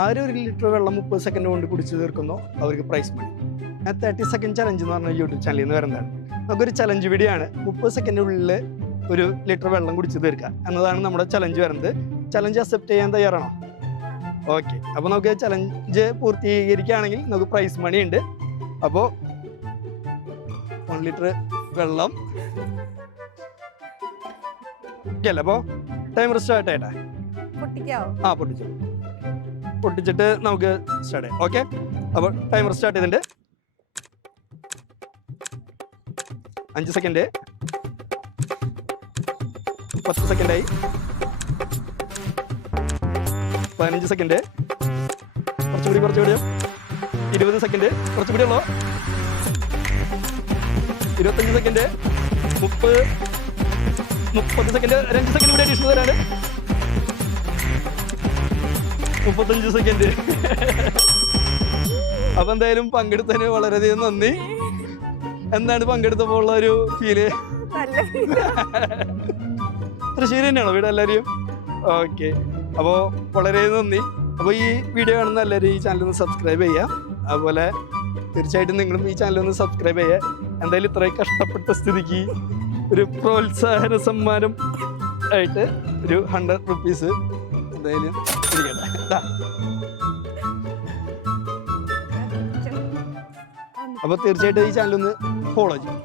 ആര് 1 ലിറ്റർ വെള്ളം 30 സെക്കൻഡ് കൊണ്ട് കുടിച്ചു തീർക്കുന്നോ അവർക്ക് പ്രൈസ് മണി. 30 സെക്കൻഡ് ചലഞ്ച് എന്ന് പറഞ്ഞ യൂട്യൂബ് ചാനലിൽ നിന്ന് വരുന്നതാണ്. നമുക്കൊരു ചലഞ്ച് വീഡിയോ ആണ്. 30 സെക്കൻഡിനുള്ളിൽ 1 ലിറ്റർ വെള്ളം കുടിച്ചു തീർക്കുക എന്നതാണ് നമ്മുടെ ചലഞ്ച് വരുന്നത്. ചലഞ്ച് അക്സെപ്റ്റ് ചെയ്യാൻ തയ്യാറാണോ? ഓക്കെ, അപ്പോൾ നമുക്ക് ചലഞ്ച് പൂർത്തീകരിക്കുകയാണെങ്കിൽ നമുക്ക് പ്രൈസ് മണി ഉണ്ട്. അപ്പോൾ 1 ലിറ്റർ വെള്ളം അല്ലേ? അപ്പോൾ ടൈമർ സ്റ്റാർട്ട് ചെയ്യട്ടെ? പൊട്ടിച്ചിട്ട് നമുക്ക് സ്റ്റാർട്ട് ചെയ്യാം. ഓക്കെ, അപ്പോൾ ടൈമർ സ്റ്റാർട്ട് ചെയ്തിട്ടുണ്ട്. 5 സെക്കൻഡ്, 10 സെക്കൻഡായി, 15 സെക്കൻഡ്, കുറച്ചുകൂടി 20 സെക്കൻഡ്, കുറച്ചുകൂടി ഉള്ളോ, 25 സെക്കൻഡ്, 30 സെക്കൻഡ്, 2 സെക്കൻഡ് കൂടി അഡീഷണൽ തരാണ്, 35 സെക്കൻഡ്. അപ്പൊ എന്തായാലും പങ്കെടുത്തതിന് വളരെയധികം നന്ദി. എന്താണ് പങ്കെടുത്തപ്പോൾ ഉള്ള ഒരു ഫീല്? തൃശ്ശൂർ തന്നെയാണോ വീട് എല്ലാവരെയും? ഓക്കെ, അപ്പോൾ വളരെ നന്ദി. അപ്പോൾ ഈ വീഡിയോ കാണുന്ന എല്ലാവരും ഈ ചാനൽ ഒന്ന് സബ്സ്ക്രൈബ് ചെയ്യുക. അതുപോലെ തീർച്ചയായിട്ടും നിങ്ങളും ഈ ചാനൽ ഒന്ന് സബ്സ്ക്രൈബ് ചെയ്യുക. എന്തായാലും ഇത്രയും കഷ്ടപ്പെട്ട സ്ഥിതിക്ക് ഒരു പ്രോത്സാഹന സമ്മാനം ആയിട്ട് ഒരു 100 റുപ്പീസ് എന്തായാലും ഇരിക്കട്ടെ. അപ്പോൾ തീർച്ചയായിട്ടും ഈ ചാനൽ ഒന്ന് ഫോളോ ചെയ്യും.